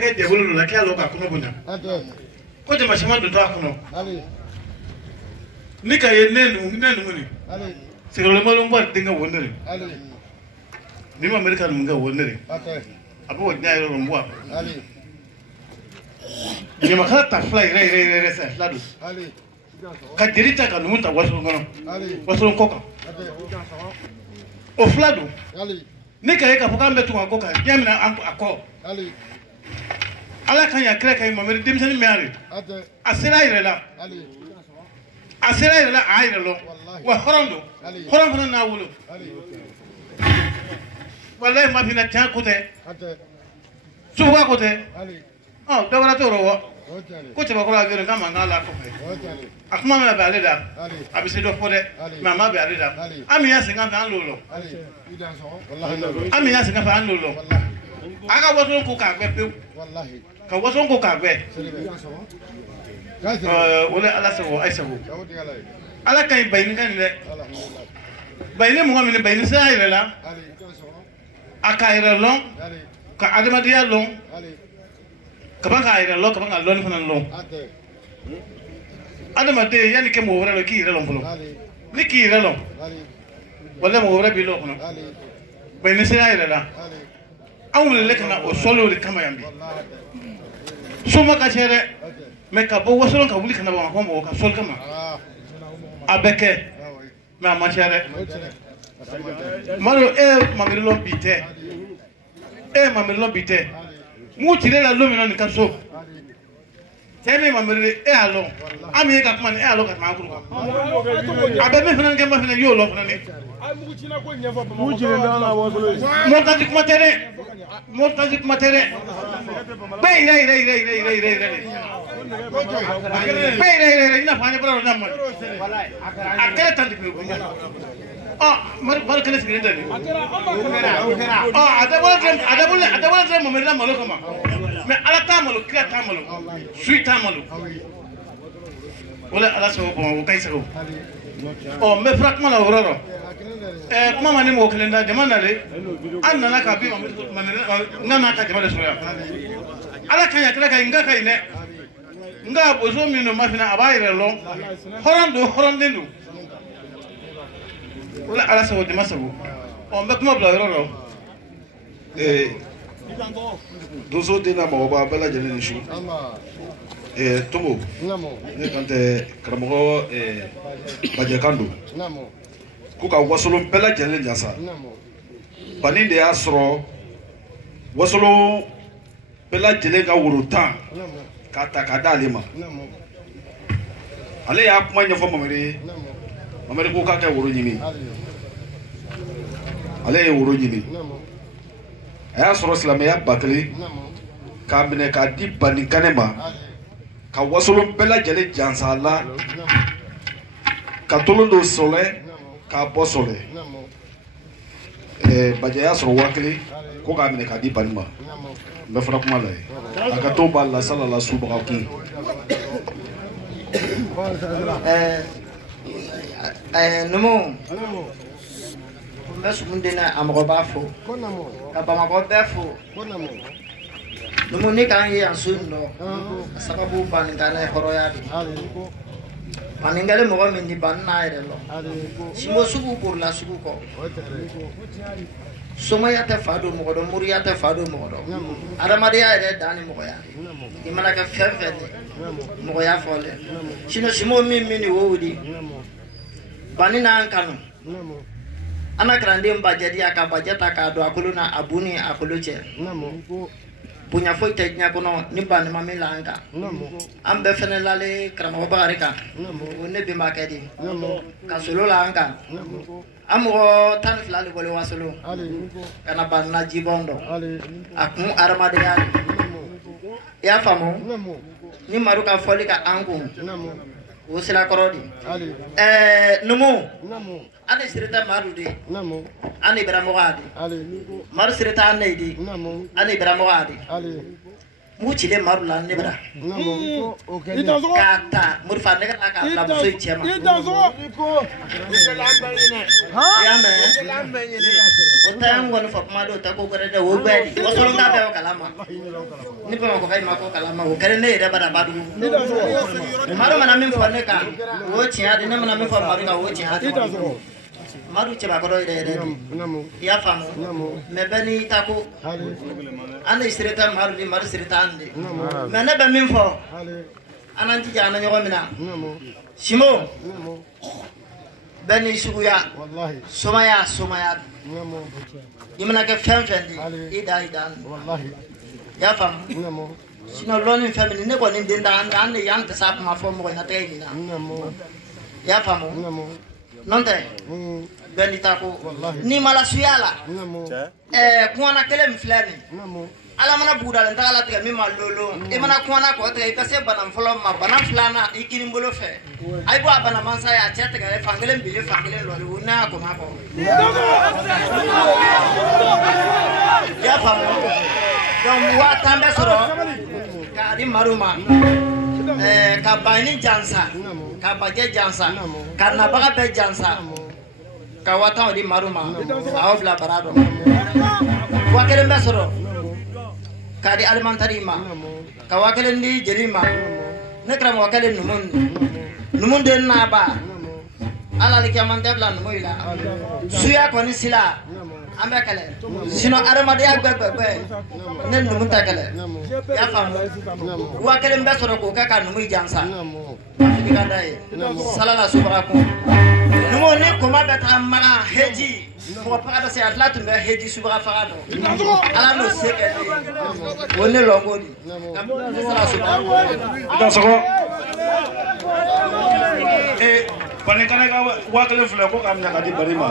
ke de bolo la ke alo ka kuno bunya ko de mashima do to akuno ni ka ye nenu muni sigolo le malo ngwa dinga wonere ni ma america nga wonere abu wanya yo mbwa ni ma khata fly re sa ladu ka dirita ka numunta wasu ngono wasu koka o fladu ni ka ye ka foka mbetu ko ka yamina akọ ala kan ya kire kai mamere dimsani meare asira irela ayirelo wa horondo horon fana na wulu wallahi ma fina tan kote suwa kote oh dawara to rowo ko te ba ko la gere kama ngala ko fe akuma me ba le da abise do fode mama ba le da ami ya singa fa lolo ami ya singa fa lolo aga woso ko ka gbe pe wallahi ka woso ko ka gbe wala ala sawo ay sawo ala kay bayni kan le bayni mo ngam ne bayni sa ayre la akayra long ka adama dia long ka ba ka ayra long ka ba ngalon fana long adama de yani ke mo wora lo ki long fulo ni ki long wala mo wora bi lo kono bayni sa ayre la awul le kana o solo le kama yambi suma ka chere me ka bo wasolon ka wuli kana ba ko mo ka sol kama abeke ma ma chere maro mamiri lo bite mamiri lo bite mu tire la lo mi non ka so tene mamiri alo ami ka kuma ni alo ka ma kuru abe me fana ke ma fana yo lo fana ni mu tire na la wasolo montaji kuma tere be ina fane bro na mal akere tan dikru mar kale sigire dani adabula drum mo merna malo kama me ala tamalo kira tamalo sui tamalo wala ala so ko kai sago me frak mala wororo kuma mani mo kalenda jamana le anna na ka bi nana ka jamana soya ala kan ya kira ka inga kai ne nga bozo mi no mafina abayre lo horando wala ala so de masabu me kuma bla wororo dozo de na mo ba bela jene ni shu tomo ne kante kramo bajakando kuka wasolo bela jene nyasa bani de asro wasolo bela jene ka wuruta kata kadale ma ale ya kuma nyafo mamere ko ka ka wuru nyimi ale ya wuru nyimi aya soro islam ya bakali ka mine ka di bani kanema ka wasolo bela jene jansala ka tolondo sole ka bosole bajaya soro wakili ko ka mine ka di banima be fara kuma la aka to ba la sala la suba ki numu Nasumundina amrobafo. Kabamago befo. Numuni kan yi ansundo. Sababu baningane horoyadi. Paningale mo mindi banna irelo. Simo sugu kurla sugu ko. Somaya te fado mo do muriya te fado mo do. Aramadiya ire dani mo ya. Imana ka fefe mo ya fole. Simo mimi ni wodi. Banina kanu. Ana grande mbajadi akabajata ka do akuluna abuni akuluche. Punya foi tejnya kono nimba ni mamilanga. Ambe fenelale kramo barika. Wonne bi makedi. Kasolo langa. Amro tan flale bole wasolo. Kana banna jibondo. Akmu armade ya. Ya famo. Ni maruka folika angu. Usila korodi. Numu. Ani sirita marude. Ani beramogadi. Maru sirita anedi. Ani beramogadi. Muchile marula nebra. Kata murfane ka la muso chema. Ya me. Otan won fa ma do ta ko gare da wo badi o so nga be o kalama ni pe ko kai ma ko kalama o kare ne da bada badu maro mana min fo ne ka wo chia de ne mana min fo maro ka wo chia maro che ba ko do de ya famu me bani ta ko ana isreta maro di maro sireta ande me ne be min fo anan ti jana nyogo mina simo bani suguya wallahi somaya imana ke femfendi ida wallahi ya fam sino loni family ne ko ni dinda an ne yang ta sap ma fo mo na te ni na ya fam non te bani ta ko ni mala suyala kuana kele mflani ala mana budal nda ala te mi malolo e mana kuana ko te ka se banam folo ma banam flana ikini mbolo fe ay bo abana mansa ya chete ga fangele mbili fangele lori una ko ma ko ya famo donc wa tambe soro ka di maruma ka bani jansa ka baje jansa ka na baga be jansa ka wata di maruma awbla barado wa kele mbesoro kadi alimentari ma ka wakale ndi jerima nekram wakale numun den na ba ala le kiaman debla numoila suya ko ni sila ambe kale sino aramade ya gbegbe nen numun ta kale ya fam wakale mbesoro ko ka numu jansa afika dai salala subhanahu numo ne ko ma beta mara heji ko para se atla tumbe heji subra farado ala no seke wonne longodi sala subhanahu dasoko panekana ka wakale fule ko kamnya kadi barima